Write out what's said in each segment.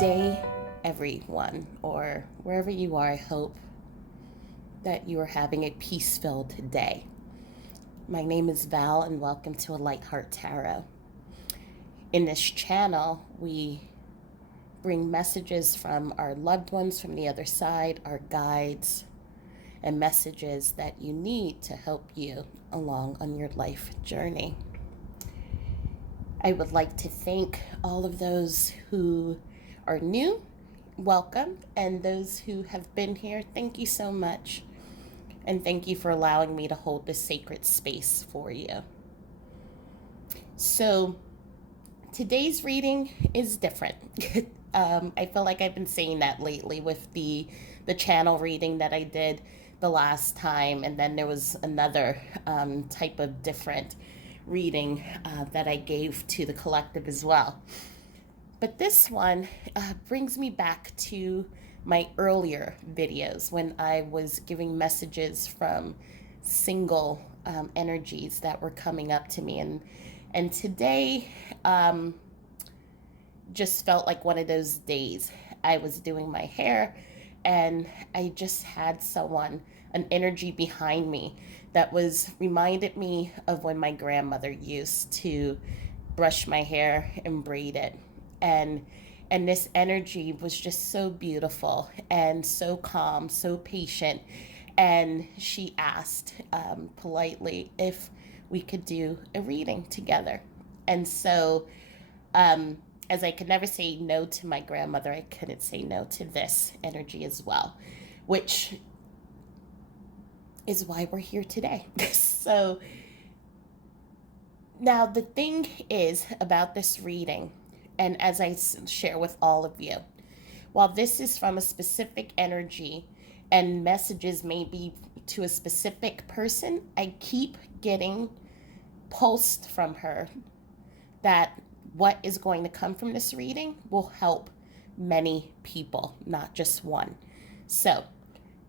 day, everyone, or wherever you are. I hope that you are having a peace-filled day. My name is Val, and welcome to A Light Heart Tarot. In this channel, we bring messages from our loved ones from the other side, our guides, and messages that you need to help you along on your life journey. I would like to thank all of those who are new, welcome, and those who have been here, thank you so much. And thank you for allowing me to hold this sacred space for you. So today's reading is different. I feel like I've been saying that lately with the channel reading that I did the last time, and then there was another type of different reading that I gave to the collective as well. But this one brings me back to my earlier videos when I was giving messages from single energies that were coming up to me. And today just felt like one of those days. I was doing my hair and I just had an energy behind me that reminded me of when my grandmother used to brush my hair and braid it. And this energy was just so beautiful and so calm, so patient. And she asked politely if we could do a reading together. And so, as I could never say no to my grandmother, I couldn't say no to this energy as well, which is why we're here today. So now the thing is about this reading, and as I share with all of you, while this is from a specific energy and messages may be to a specific person, I keep getting pulsed from her that what is going to come from this reading will help many people, not just one. So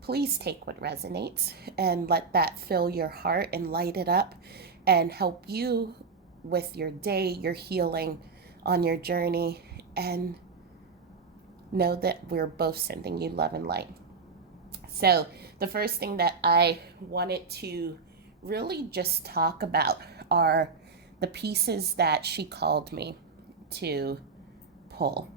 please take what resonates and let that fill your heart and light it up and help you with your day, your healing on your journey, and know that we're both sending you love and light. So the first thing that I wanted to really just talk about are the pieces that she called me to pull.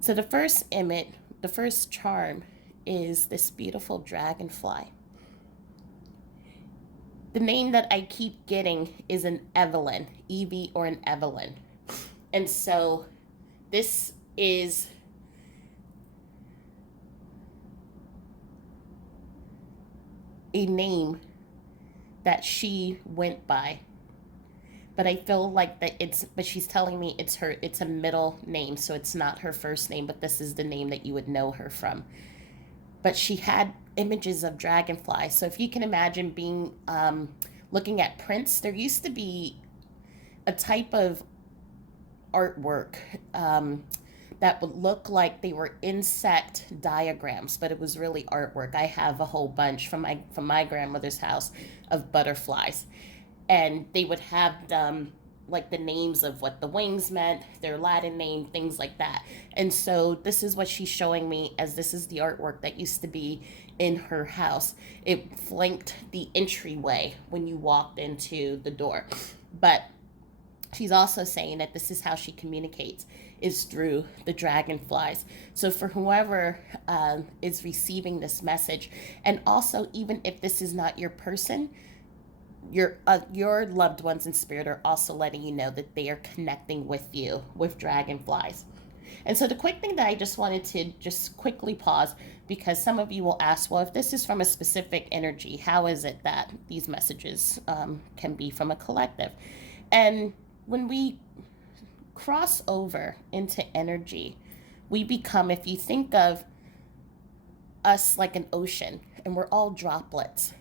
So the first image, the first charm is this beautiful dragonfly. The name that I keep getting is an Evelyn, Evie or an Evelyn. And so this is a name that she went by. But I feel like but she's telling me it's a middle name, so it's not her first name, but this is the name that you would know her from. But she had images of dragonflies. So if you can imagine being looking at prints, there used to be a type of artwork that would look like they were insect diagrams, but it was really artwork. I have a whole bunch from my grandmother's house of butterflies, and they would have like the names of what the wings meant, their Latin name, things like that. And so this is what she's showing me, as this is the artwork that used to be in her house. It flanked the entryway when you walked into the door. But she's also saying that this is how she communicates, is through the dragonflies. So for whoever is receiving this message, and also even if this is not your person, your loved ones in spirit are also letting you know that they are connecting with you with dragonflies. And so the quick thing that I just wanted to just quickly pause, because some of you will ask, well, if this is from a specific energy, how is it that these messages can be from a collective? And when we cross over into energy, we become, if you think of us like an ocean, and we're all droplets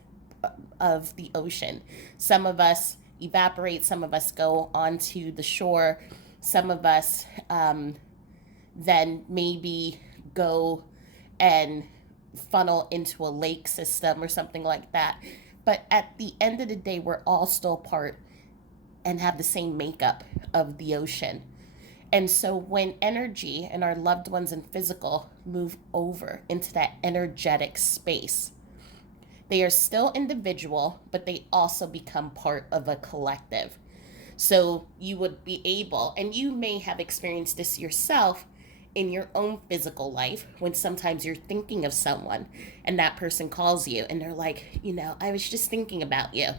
of the ocean. Some of us evaporate, some of us go onto the shore, some of us then maybe go and funnel into a lake system or something like that. But at the end of the day, we're all still part and have the same makeup of the ocean. And so when energy and our loved ones and physical move over into that energetic space, they are still individual, but they also become part of a collective. So you would be able, and you may have experienced this yourself in your own physical life, when sometimes you're thinking of someone and that person calls you and they're like, I was just thinking about you.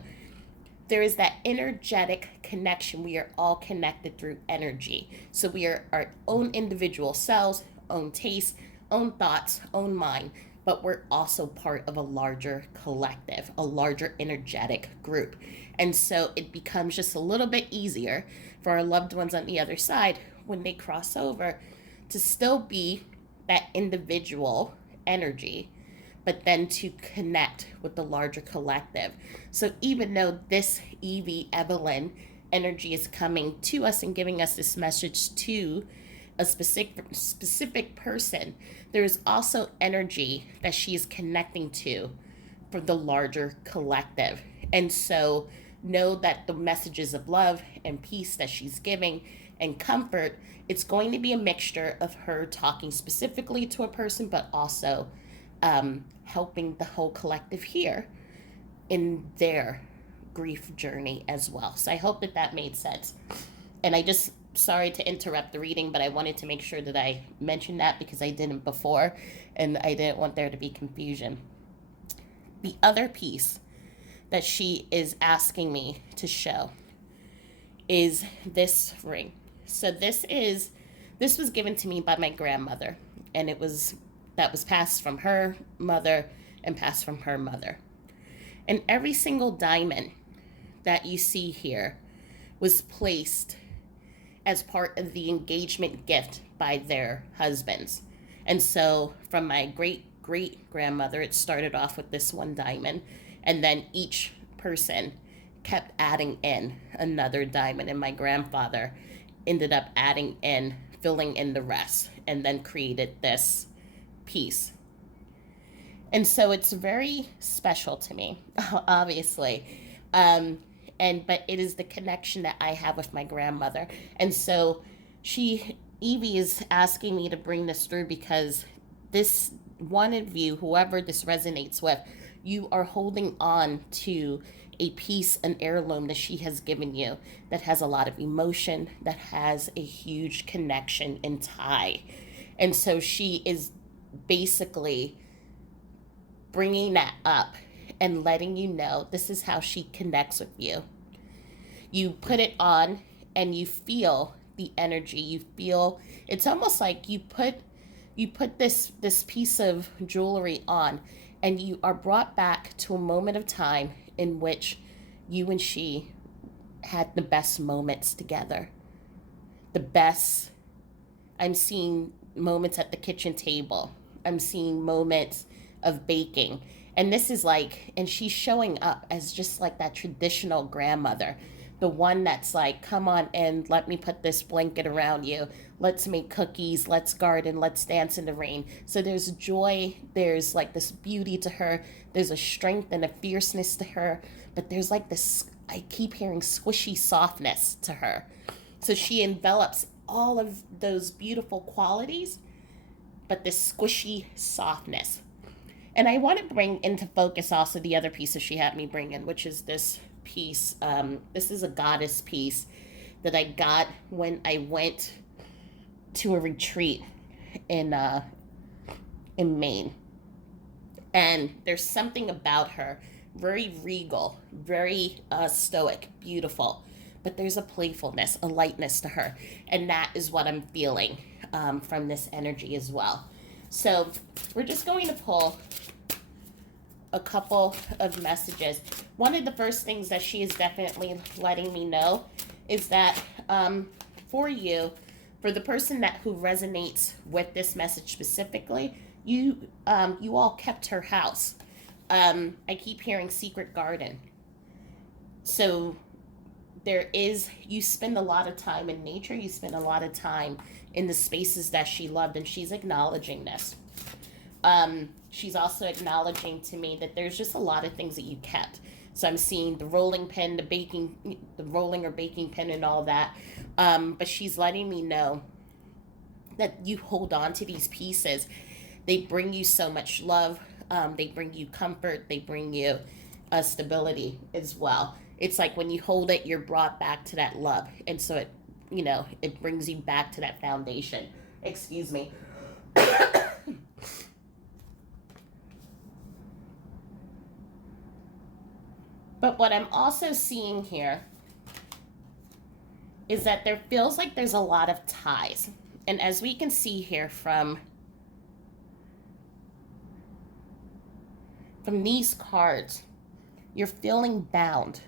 There is that energetic connection. We are all connected through energy. So we are our own individual selves, own tastes, own thoughts, own mind, but we're also part of a larger collective, a larger energetic group. And so it becomes just a little bit easier for our loved ones on the other side when they cross over to still be that individual energy, but then to connect with the larger collective. So even though this Evie Evelyn energy is coming to us and giving us this message to a specific person, there's also energy that she is connecting to for the larger collective. And so know that the messages of love and peace that she's giving and comfort, it's going to be a mixture of her talking specifically to a person, but also helping the whole collective here in their grief journey as well. So I hope that made sense. And sorry to interrupt the reading, but I wanted to make sure that I mentioned that because I didn't before, and I didn't want there to be confusion. The other piece that she is asking me to show is this ring. So this was given to me by my grandmother, and that was passed from her mother and passed from her mother. And every single diamond that you see here was placed as part of the engagement gift by their husbands. And so from my great-great-grandmother, it started off with this one diamond, and then each person kept adding in another diamond, and my grandfather ended up filling in the rest, and then created this piece. And so it's very special to me, obviously. But it is the connection that I have with my grandmother. And so Evie is asking me to bring this through because this one of you, whoever this resonates with, you are holding on to a piece, an heirloom that she has given you that has a lot of emotion, that has a huge connection and tie. And so she is basically bringing that up and letting you know this is how she connects with you. You put it on and you feel the energy. You feel, it's almost like you put this piece of jewelry on, and you are brought back to a moment of time in which you and she had the best moments together. I'm seeing moments at the kitchen table. I'm seeing moments of baking. And and she's showing up as just like that traditional grandmother, the one that's like, come on in, let me put this blanket around you. Let's make cookies, let's garden, let's dance in the rain. So there's joy, there's like this beauty to her, there's a strength and a fierceness to her, but there's like this, I keep hearing squishy softness to her. So she envelops all of those beautiful qualities, but this squishy softness. And I want to bring into focus also the other piece that she had me bring in, which is this piece. This is a goddess piece that I got when I went to a retreat in Maine. And there's something about her, very regal, very stoic, beautiful. But there's a playfulness, a lightness to her. And that is what I'm feeling from this energy as well. So we're just going to pull a couple of messages. One of the first things that she is definitely letting me know is that for the person who resonates with this message specifically, you all kept her house. I keep hearing secret garden. So you spend a lot of time in nature, you spend a lot of time in the spaces that she loved, and she's acknowledging this. She's also acknowledging to me that there's just a lot of things that you kept. So I'm seeing the rolling pin, the rolling or baking pin and all that. But she's letting me know that you hold on to these pieces. They bring you so much love. They bring you comfort. They bring you stability as well. It's like when you hold it, you're brought back to that love. And so it brings you back to that foundation. Excuse me. But what I'm also seeing here is that there feels like there's a lot of ties. And as we can see here from these cards, you're feeling bound.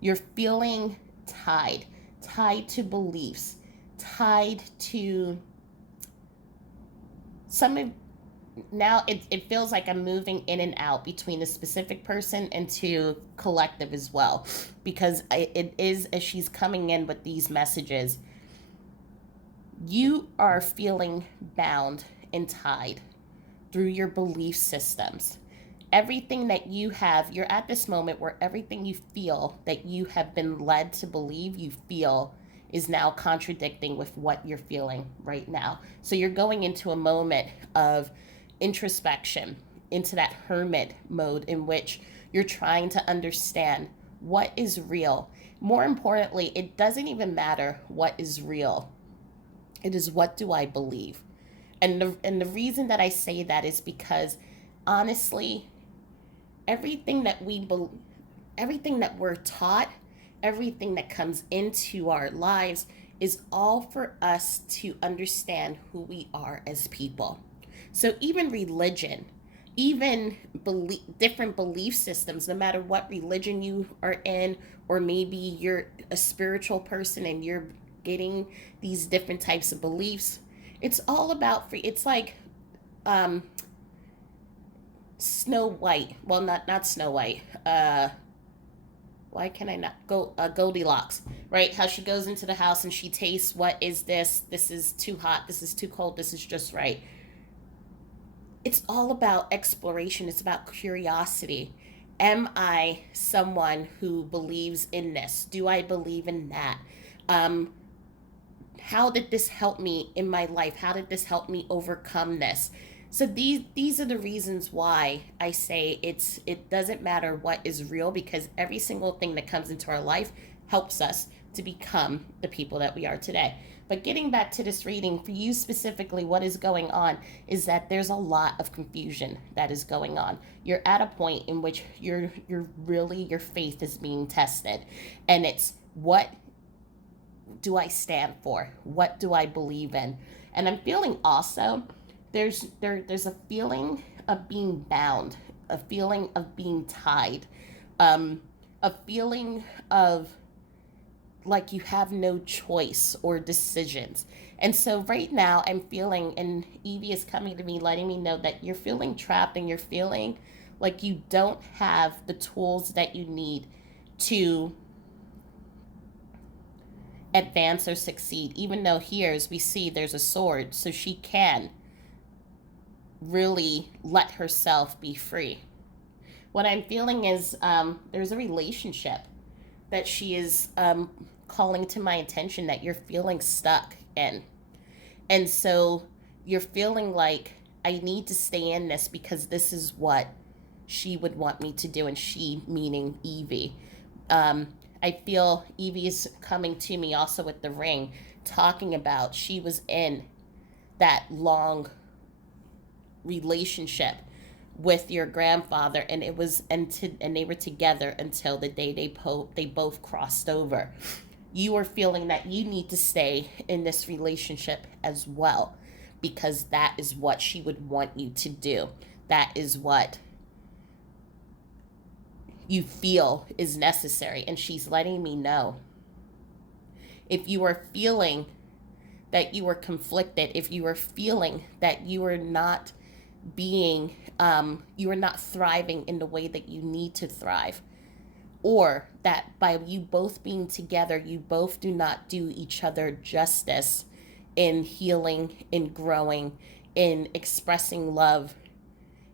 You're feeling tied to beliefs, tied to some of, now it feels like I'm moving in and out between a specific person and to collective as well, because it is, as she's coming in with these messages, you are feeling bound and tied through your belief systems. Everything that you have, you're at this moment where everything you feel that you have been led to believe you feel is now contradicting with what you're feeling right now. So you're going into a moment of introspection, into that hermit mode in which you're trying to understand what is real. More importantly, it doesn't even matter what is real. It is, what do I believe? And the reason that I say that is because, honestly, everything that everything that we're taught, everything that comes into our lives is all for us to understand who we are as people. So even religion, even different belief systems, no matter what religion you are in, or maybe you're a spiritual person and you're getting these different types of beliefs, it's all about free. It's like um Snow White. Well, not Snow White. Why can I not go Goldilocks, right? How she goes into the house and she tastes, what is this? This is too hot. This is too cold. This is just right. It's all about exploration. It's about curiosity. Am I someone who believes in this? Do I believe in that? Um, how did this help me in my life? How did this help me overcome this? So these are the reasons why I say it doesn't matter what is real, because every single thing that comes into our life helps us to become the people that we are today. But getting back to this reading, for you specifically, what is going on is that there's a lot of confusion that is going on. You're at a point in which you're really, your faith is being tested. And it's, what do I stand for? What do I believe in? And I'm feeling also there's a feeling of being bound, a feeling of being tied, a feeling of like you have no choice or decisions. And so right now I'm feeling, and Evie is coming to me letting me know that you're feeling trapped and you're feeling like you don't have the tools that you need to advance or succeed. Even though here, as we see, there's a sword, so she can really let herself be free. What I'm feeling is there's a relationship that she is calling to my attention that you're feeling stuck in. And so you're feeling like, I need to stay in this because this is what she would want me to do. And she meaning Evie. I feel Evie is coming to me also with the ring, talking about she was in that long relationship with your grandfather, and it was and they were together until the day they both crossed over. You are feeling that you need to stay in this relationship as well, because that is what she would want you to do. That is what you feel is necessary. And she's letting me know, if you are feeling that you are conflicted, if you are feeling that you are not being you are not thriving in the way that you need to thrive, or that by you both being together, you both do not do each other justice in healing, in growing, in expressing love,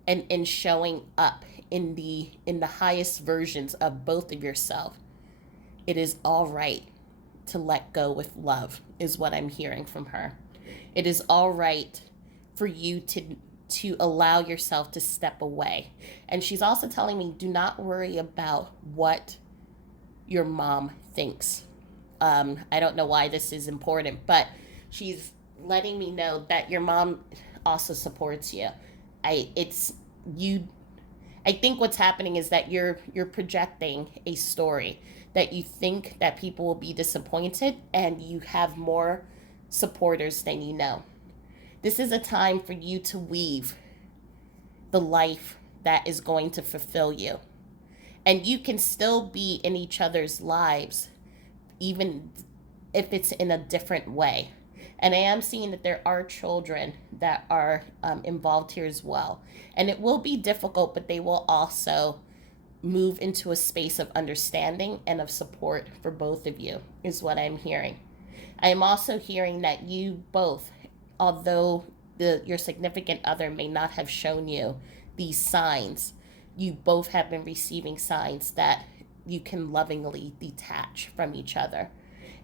and in showing up in the highest versions of both of yourself, it is all right to let go with love, is what I'm hearing from her. It is all right for you to allow yourself to step away. And she's also telling me, do not worry about what your mom thinks. I don't know why this is important, but she's letting me know that your mom also supports you. It's you. I think what's happening is that you're projecting a story that you think that people will be disappointed, and you have more supporters than you know. This is a time for you to weave the life that is going to fulfill you. And you can still be in each other's lives, even if it's in a different way. And I am seeing that there are children that are involved here as well. And it will be difficult, but they will also move into a space of understanding and of support for both of you, is what I'm hearing. I am also hearing that you both, although your significant other may not have shown you these signs, you both have been receiving signs that you can lovingly detach from each other.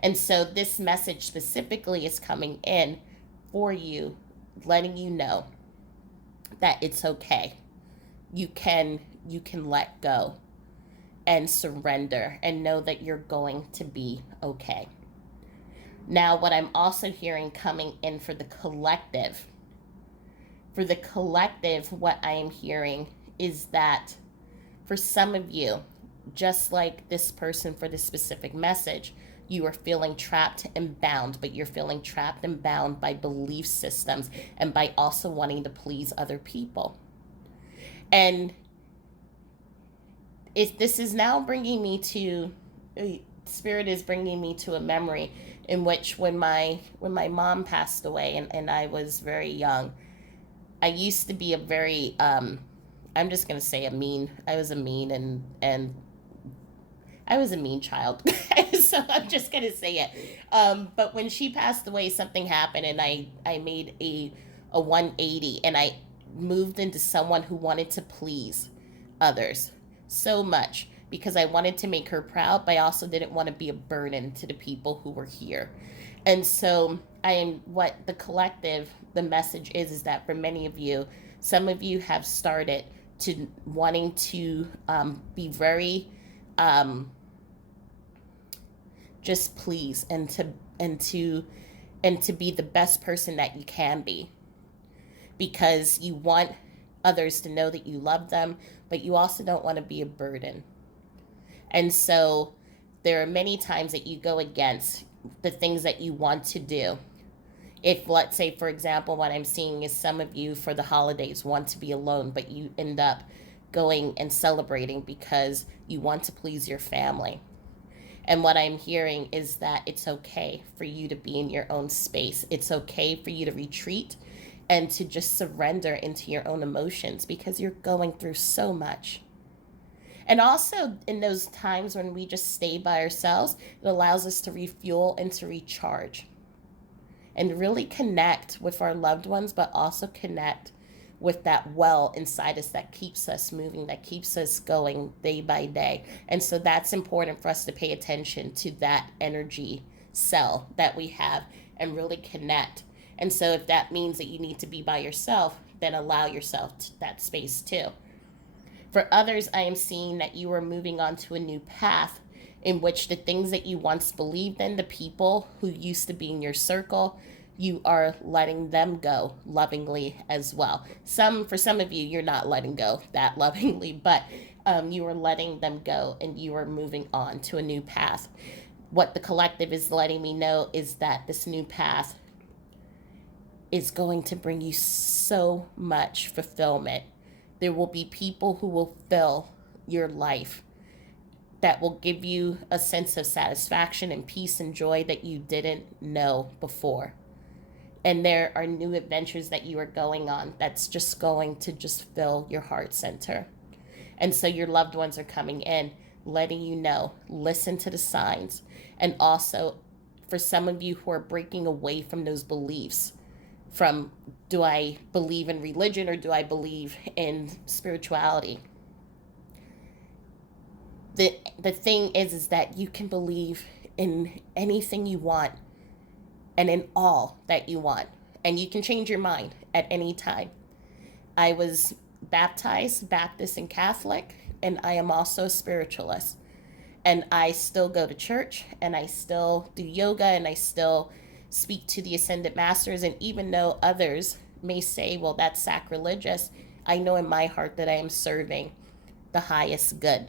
And so this message specifically is coming in for you, letting you know that it's okay. You can let go and surrender and know that you're going to be okay. Now, what I'm also hearing coming in for the collective, what I am hearing is that for some of you, just like this person for this specific message, you are feeling trapped and bound, but you're feeling trapped and bound by belief systems and by also wanting to please other people. And this is now bringing me to, Spirit is bringing me to a memory in which when my mom passed away, and I was very young, I used to be a very, I'm just going to say I was a mean and I was a mean child. So I'm just going to say it. But when she passed away, something happened, and I made a 180, and I moved into someone who wanted to please others so much because I wanted to make her proud, but I also didn't want to be a burden to the people who were here. And so what the message is that for many of you, some of you have started to wanting to be very just please and to be the best person that you can be, because you want others to know that you love them, but you also don't want to be a burden. And so there are many times that you go against the things that you want to do. If, let's say, for example, what I'm seeing is some of you for the holidays want to be alone, but you end up going and celebrating because you want to please your family. And what I'm hearing is that it's okay for you to be in your own space. It's okay for you to retreat and to just surrender into your own emotions because you're going through so much. And also in those times when we just stay by ourselves, it allows us to refuel and to recharge and really connect with our loved ones, but also connect with that well inside us that keeps us moving, that keeps us going day by day. And so that's important for us to pay attention to that energy cell that we have and really connect. And so if that means that you need to be by yourself, then allow yourself to that space too. For others, I am seeing that you are moving on to a new path in which the things that you once believed in, the people who used to be in your circle, you are letting them go lovingly as well. For some of you, you're not letting go that lovingly, but you are letting them go and you are moving on to a new path. What the collective is letting me know is that this new path is going to bring you so much fulfillment. There will be people who will fill your life that will give you a sense of satisfaction and peace and joy that you didn't know before. And there are new adventures that you are going on that's just going to just fill your heart center. And so your loved ones are coming in, letting you know, listen to the signs. And also for some of you who are breaking away from those beliefs, do I believe in religion or do I believe in spirituality? The thing is that you can believe in anything you want and in all that you want, and you can change your mind at any time. I was baptized Baptist and Catholic, and I am also a spiritualist. And I still go to church, and I still do yoga, and I still speak to the ascended masters. And even though others may say, well, that's sacrilegious, I know in my heart that I am serving the highest good.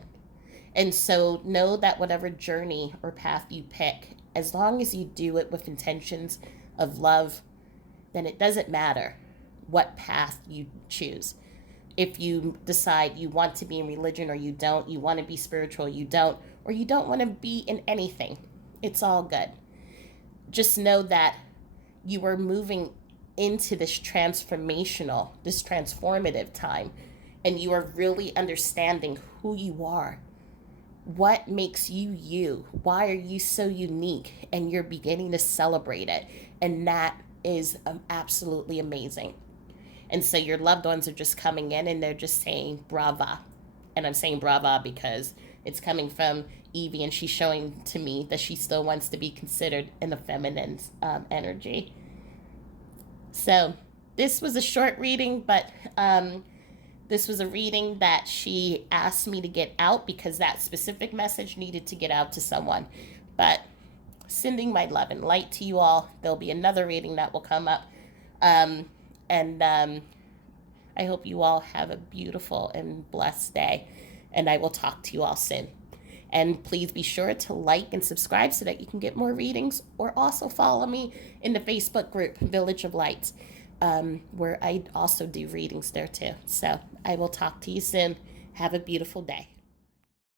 And so know that whatever journey or path you pick, as long as you do it with intentions of love, then it doesn't matter what path you choose. If you decide you want to be in religion or you don't, you want to be spiritual, you don't, or you don't want to be in anything, it's all good. Just know that you are moving into this transformative time, and you are really understanding who you are. What makes you you? Why are you so unique? And you're beginning to celebrate it. And that is absolutely amazing. And so your loved ones are just coming in and they're just saying brava. And I'm saying brava because it's coming from Evie, and she's showing to me that she still wants to be considered in the feminine energy. So this was a short reading, but this was a reading that she asked me to get out because that specific message needed to get out to someone. But sending my love and light to you all. There'll be another reading that will come up. And I hope you all have a beautiful and blessed day. And I will talk to you all soon. And please be sure to like and subscribe so that you can get more readings, or also follow me in the Facebook group, Village of Lights, where I also do readings there too. So I will talk to you soon. Have a beautiful day.